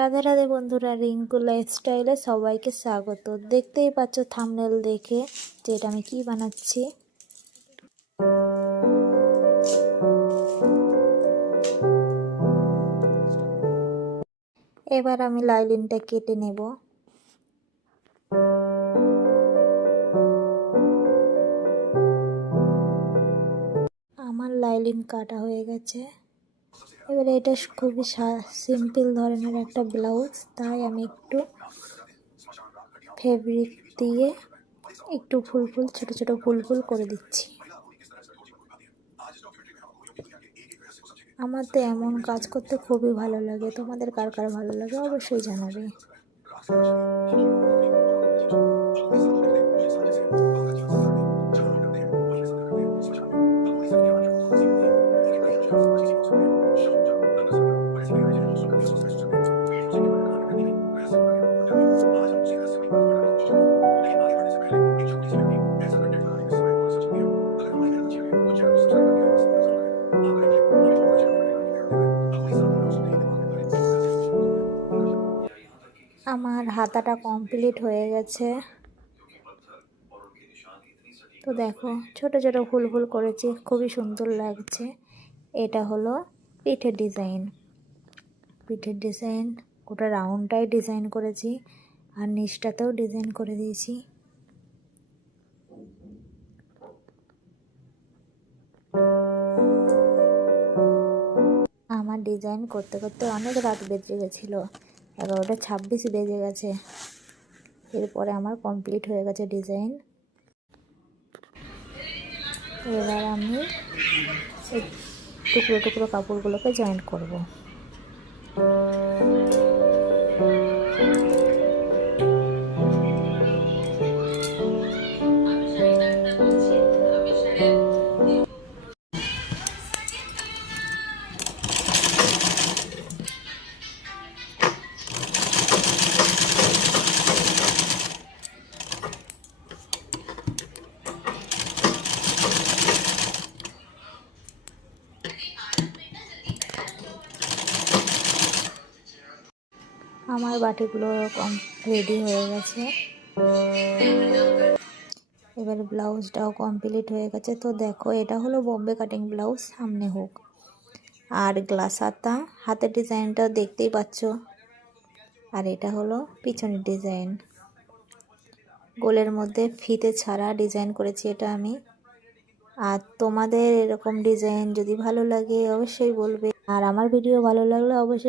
রাধে রাধে বন্ধুরা, রিঙ্কু লাইফস্টাইলে সবাইকে স্বাগত। দেখতেই পাচ্ছ থাম্বনেল দেখে যে এটা আমি কি বানাচ্ছি। এবার আমি লাইলিনটা কেটে নেব। আমার লাইলিন কাটা হয়ে গেছে। এবারে এটা খুবই সিম্পল ধরনের একটা ব্লাউজ, তাই আমি একটু ফেব্রিক দিয়ে একটু ফুল ফুল ছোট ছোট ফুল ফুল করে দিচ্ছি। আমার তো এমন কাজ করতে খুবই ভালো লাগে। তোমাদের কার কার ভালো লাগে অবশ্যই জানাবে। আমার হাতাটা কমপ্লিট হয়ে গেছে। তো দেখো ছোট ছোট ফুল ফুল করেছি, খুবই সুন্দর লাগছে। এটা হলো পিঠের ডিজাইন। পিঠের ডিজাইন গোটা রাউন্ডটাই ডিজাইন করেছি, আর নিচটাতেও ডিজাইন করে দিয়েছি। আমার ডিজাইন করতে করতে অনেক রাত বেজে গেছিলো, 11:26 বেজে গেছে। এরপরে আমার কমপ্লিট হয়ে গেছে ডিজাইন। এবার আমি এই টুকরো টুকরো কাপড়গুলোকে জয়েন্ট করব। আমার বাটিগুলো রেডি হয়ে গেছে। এবারে ব্লাউজটাও কমপ্লিট হয়ে গেছে। তো দেখো এটা হলো বোম্বে কাটিং ব্লাউজ, সামনে হুক আর গ্লাস হাতা। হাতের ডিজাইনটা দেখতেই পাচ্ছ। আর এটা হলো পিছনের ডিজাইন, গোলের মধ্যে ফিতে ছাড়া ডিজাইন করেছি এটা আমি। আর তোমাদের এরকম ডিজাইন যদি ভালো লাগে অবশ্যই বলবে, আর আমার ভিডিও ভালো লাগলে অবশ্যই